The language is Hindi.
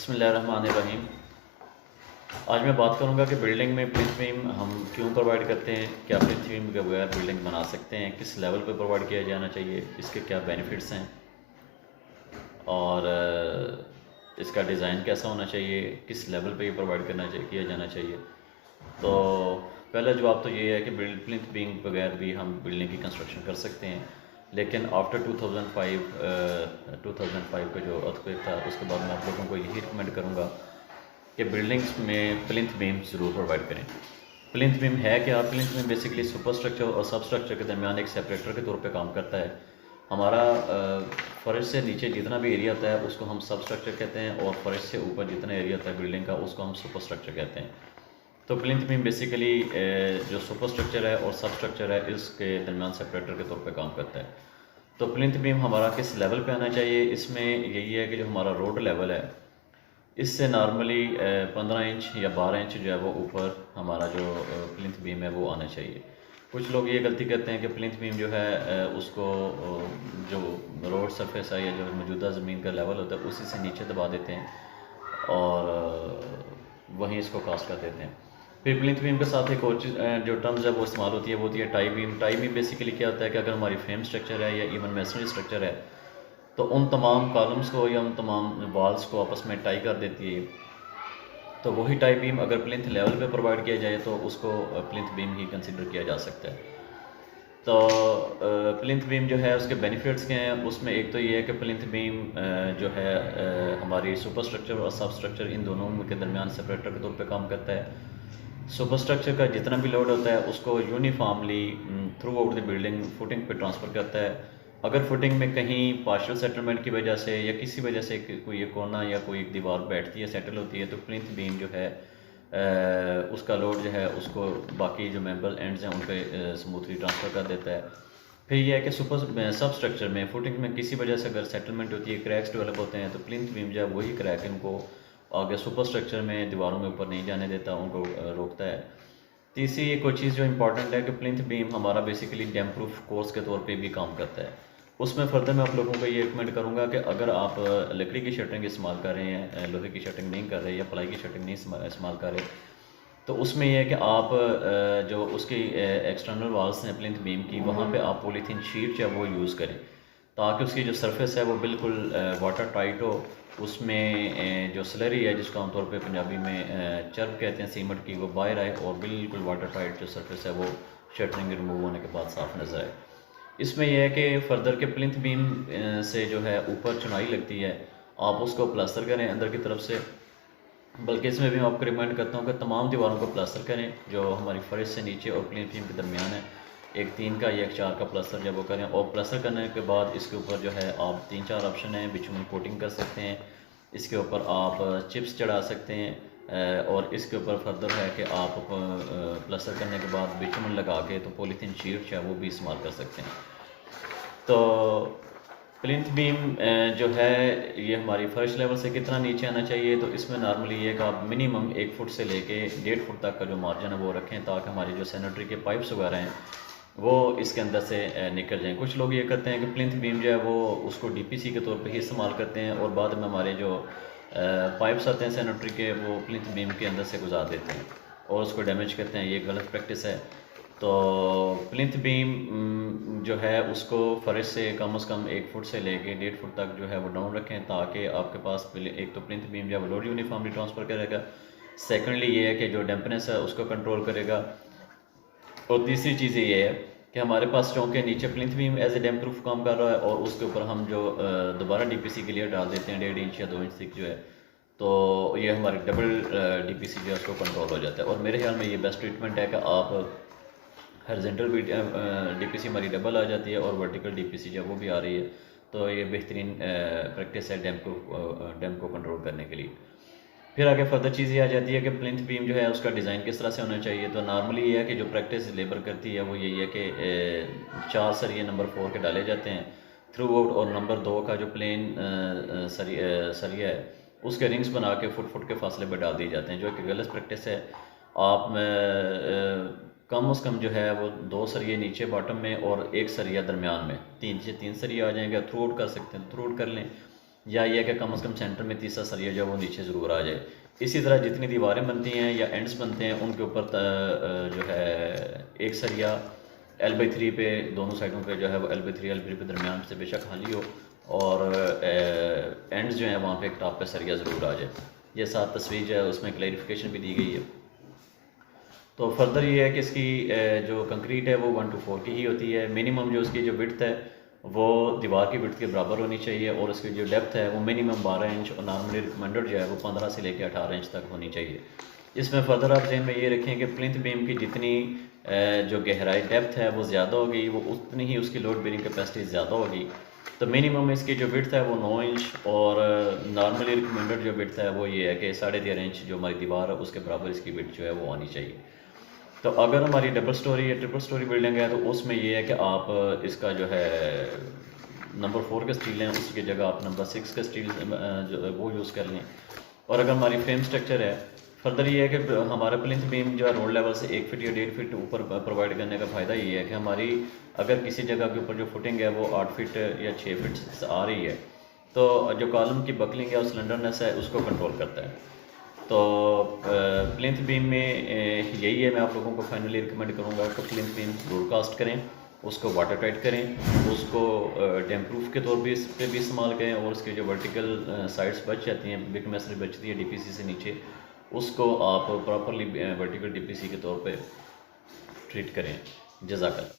बिस्मिल्लाहिर्रहमानिर्रहीम। आज मैं बात करूंगा कि बिल्डिंग में प्लिंथ बीम हम क्यों प्रोवाइड करते हैं, क्या प्लिंथ बीम के बगैर बिल्डिंग बना सकते हैं, किस लेवल पर प्रोवाइड किया जाना चाहिए, इसके क्या बेनिफिट्स हैं और इसका डिज़ाइन कैसा होना चाहिए, किस लेवल पे ये प्रोवाइड किया जाना चाहिए। तो पहला जवाब तो ये है कि प्लिंथ बीम बगैर भी हम बिल्डिंग की कंस्ट्रक्शन कर सकते हैं, लेकिन आफ्टर 2005 का जो अर्थक्वेक था उसके बाद मैं आप लोगों को यही रिकमेंड करूँगा कि बिल्डिंग्स में प्लिंथ बीम ज़रूर प्रोवाइड करें। प्लिंथ बीम है क्या? Plinth beam basically super structure और सब स्ट्रक्चर के दरमियान एक सेपरेटर के तौर पे काम करता है। हमारा फर्श से नीचे जितना भी एरिया होता है उसको हम सब स्ट्रक्चर कहते हैं, और फर्श से ऊपर जितना एरिया होता है बिल्डिंग का उसको हम सुपर स्ट्रक्चर कहते हैं। तो प्लिंथ बीम बेसिकली जो सुपर स्ट्रक्चर है और सब स्ट्रक्चर है इसके दरमियान सेपरेटर के तौर पे काम करता है। तो प्लिंथ बीम हमारा किस लेवल पे आना चाहिए, इसमें यही है कि जो हमारा रोड लेवल है इससे नॉर्मली 15 इंच या 12 इंच जो है वो ऊपर हमारा जो प्लिंथ बीम है वो आना चाहिए। कुछ लोग ये गलती करते हैं कि प्लिंथ बीम जो है उसको जो रोड सरफेस है या जो मौजूदा ज़मीन का लेवल होता है उसी से नीचे दबा देते हैं और वहीं इसको कास्ट कर देते हैं। फिर प्लिंथ बीम के साथ एक और चीज़ जो टर्म्स है वो इस्तेमाल होती है, वो होती है tie beam. Tie beam basically क्या होता है कि अगर हमारी फ्रेम स्ट्रक्चर है या इवन मेसनरी स्ट्रक्चर है तो उन तमाम कॉलम्स को या उन तमाम वॉल्स को आपस में टाई कर देती है। तो वही टाई बीम अगर प्लिंथ लेवल पे प्रोवाइड किया जाए तो उसको प्लिंथ बीम ही कंसिडर किया जा सकता है। तो प्लिंथ बीम जो है उसके बेनिफिट्स क्या हैं, उसमें एक तो ये है कि प्लिंथ बीम जो है हमारी सुपर स्ट्रक्चर और सब स्ट्रक्चर इन दोनों के दरमियान सेपरेटर के तौर पे काम करता है। सुपर स्ट्रक्चर का जितना भी लोड होता है उसको uniformly through out the building footing पे ट्रांसफ़र करता है। अगर फुटिंग में कहीं पार्शियल सेटलमेंट की वजह से या किसी वजह से कोई एक कोना या कोई एक दीवार बैठती है, सेटल होती है, तो प्लिंथ बीम जो है उसका लोड जो है उसको बाकी जो मेंबर एंड्स हैं उन पर स्मूथली ट्रांसफ़र कर देता है। फिर यह है कि सुपर सब स्ट्रक्चर में फुटिंग में किसी वजह से अगर सेटलमेंट होती है, क्रैक्स डेवलप होते हैं, तो प्लिंथ बीम जो है वही क्रैक इनको आगे सुपर स्ट्रक्चर में दीवारों में ऊपर नहीं जाने देता, उनको रोकता है। तीसरी एक और चीज़ जो इंपॉर्टेंट है कि प्लिंथ बीम हमारा बेसिकली डैम्प प्रूफ कोर्स के तौर पे भी काम करता है। उसमें फर्दर मैं आप लोगों को ये रिकमेंड करूँगा कि अगर आप लकड़ी की शटरिंग इस्तेमाल कर रहे हैं, लोहे की शटरिंग नहीं कर रहे या प्लाई की शटरिंग नहीं इस्तेमाल कर रहे, तो उसमें यह है कि आप जो उसकी एक्सटर्नल वॉल्स हैं प्लिंथ बीम की, वहाँ पे आप पॉलीथीन शीट जो है वो यूज़ करें ताकि उसकी जो सरफेस है वो बिल्कुल वाटर टाइट हो। उसमें जो स्लरी है जिसको आमतौर पे पंजाबी में चर्ब कहते हैं सीमेंट की, वो बाहर आए और बिल्कुल वाटर टाइट जो सरफेस है वो शटरिंग रिमूव होने के बाद साफ़ नज़र आए। इसमें यह है कि फ़र्दर के प्लिंथ बीम से जो है ऊपर चुनाई लगती है, आप उसको प्लास्टर करें अंदर की तरफ से। बल्कि इसमें भी मैं आपको रिकमेंड करता हूँ कि तमाम दीवारों को प्लास्टर करें जो हमारी फर्श से नीचे और प्लिंथ बीम के दरमियान है। एक 3 का या एक 4 का प्लास्टर जब वो करें, और प्लास्टर करने के बाद इसके ऊपर जो है आप 3-4 ऑप्शन हैं, बिटुमिन कोटिंग कर सकते हैं, इसके ऊपर आप चिप्स चढ़ा सकते हैं, और इसके ऊपर फर्दर है कि आप प्लास्टर करने के बाद बिटुमिन लगा के तो पॉलीथीन शीट है वो भी इस्तेमाल कर सकते हैं। तो प्लिंथ बीम जो है ये हमारी फर्श लेवल से कितना नीचे आना चाहिए, तो इसमें नॉर्मली ये कि आप मिनिमम 1 फुट से लेके 1.5 फुट तक का जो मार्जिन है वो रखें ताकि हमारी जो सैनिटरी के पाइप्स वगैरह हैं वो इसके अंदर से निकल जाएं। कुछ लोग ये करते हैं कि प्लिंथ बीम जो है वो उसको डीपीसी के तौर पे ही इस्तेमाल करते हैं और बाद में हमारे जो पाइप्स आते हैं सैनिटरी के वो प्लिंथ बीम के अंदर से गुजार देते हैं और उसको डैमेज करते हैं। ये गलत प्रैक्टिस है। तो प्लिंथ बीम जो है उसको फर्श से कम से कम 1 फुट से लेके 1.5 फुट तक जो है वो डाउन रखें ताकि आपके पास एक तो प्लिंथ बीम जो है वो लोड यूनिफॉर्मली ट्रांसफ़र करेगा, सेकेंडली ये है कि जो डैम्पनेस है उसको कंट्रोल करेगा, और तीसरी चीज़ ये है कि हमारे पास चौंक के नीचे plinth beam as a damp proof काम कर रहा है और उसके ऊपर हम जो दोबारा डीपीसी के लिए डाल देते हैं 1.5 इंच या 2 इंच थिक जो है, तो ये हमारी डबल डीपीसी जो है उसको कंट्रोल हो जाता है। और मेरे ख्याल में ये बेस्ट ट्रीटमेंट है कि आप हॉरिजॉन्टल भी डीपीसी हमारी डबल आ जाती है और वर्टिकल डीपीसी जो वो भी आ रही है, तो ये बेहतरीन प्रैक्टिस है डैम्प को कंट्रोल करने के लिए। फिर आगे फर्दर चीज़ ये आ जाती है कि प्लिंथ बीम जो है उसका डिज़ाइन किस तरह से होना चाहिए। तो नॉर्मली ये है कि जो प्रैक्टिस लेबर करती है वो यही है कि 4 सरिये नंबर 4 के डाले जाते हैं थ्रू आउट, और नंबर 2 का जो प्लेन सरिया है उसके रिंग्स बना के फुट के फासले पर डाल दिए जाते हैं, जो कि गलत प्रैक्टिस है। आप कम से कम जो है वो 2 सरिये नीचे बॉटम में और 1 सरिया दरमियान में, 3 से 3 सरिया आ जाएंगे। थ्रू आउट कर सकते हैं, थ्रू आउट कर लें। या ये कि कम से कम सेंटर में तीसरा सरिया जो है वो नीचे ज़रूर आ जाए। इसी तरह जितनी दीवारें बनती हैं या एंड्स बनते हैं उनके ऊपर जो है एक सरिया L/3 पे दोनों साइडों पे जो है वो L/3 L/3 पे दरमियान से बेशक खाली हो, और एंड्स जो हैं वहाँ पे एक टॉप पे सरिया ज़रूर आ जाए। ये साथ तस्वीर जो है उसमें क्लैरिफिकेशन भी दी गई है। तो फर्दर ये है कि इसकी जो कंक्रीट है वो 1:4 की ही होती है। मिनिमम जो उसकी जो विड्थ है वो दीवार की विड्थ के बराबर होनी चाहिए, और उसकी जो डेप्थ है वो मिनिमम 12 इंच और नॉर्मली रिकमेंडेड जो है वो 15 से लेकर 18 इंच तक होनी चाहिए। इसमें फर्दर आप जहन में ये रखें कि प्लिंथ बीम की जितनी जो गहराई डेप्थ है वो ज़्यादा होगी, वो उतनी ही उसकी लोड बेरिंग कैपेसिटी ज़्यादा होगी। तो मिनिमम इसकी जो विड्थ है वो 9 इंच, और नॉर्मली रिकमेंडेड जो विड्थ है वो ये है कि 13.5 इंच जो हमारी दीवार है उसके बराबर इसकी विड्थ जो है वो आनी चाहिए। तो अगर हमारी डबल स्टोरी या ट्रिपल स्टोरी बिल्डिंग है तो उसमें ये है कि आप इसका जो है नंबर 4 का स्टील है उसकी जगह आप नंबर 6 का स्टील जो वो यूज़ कर लें। और अगर हमारी फ्रेम स्ट्रक्चर है, फर्दर ये है कि हमारा प्लिंथ बीम जो है रोड लेवल से 1 फीट या 1.5 फीट ऊपर प्रोवाइड करने का फ़ायदा ये है कि हमारी अगर किसी जगह के ऊपर जो फुटिंग है वो 8 फीट या 6 फीट आ रही है, तो जो कॉलम की बकलिंग है और स्लेंडरनेस है उसको कंट्रोल करता है। तो प्लिंथ बीम में यही है, मैं आप लोगों को फाइनली रिकमेंड करूँगा कि प्लिंथ बीम ज़रूर कास्ट करें, उसको वाटर टाइट करें, उसको डैम प्रूफ के तौर पे भी इस्तेमाल करें, और उसके जो वर्टिकल साइड्स बच जाती हैं, बिग मैसरी बचती है डीपीसी से नीचे, उसको आप प्रॉपरली वर्टिकल डीपीसी के तौर पे ट्रीट करें। जज़ाकल्लाह।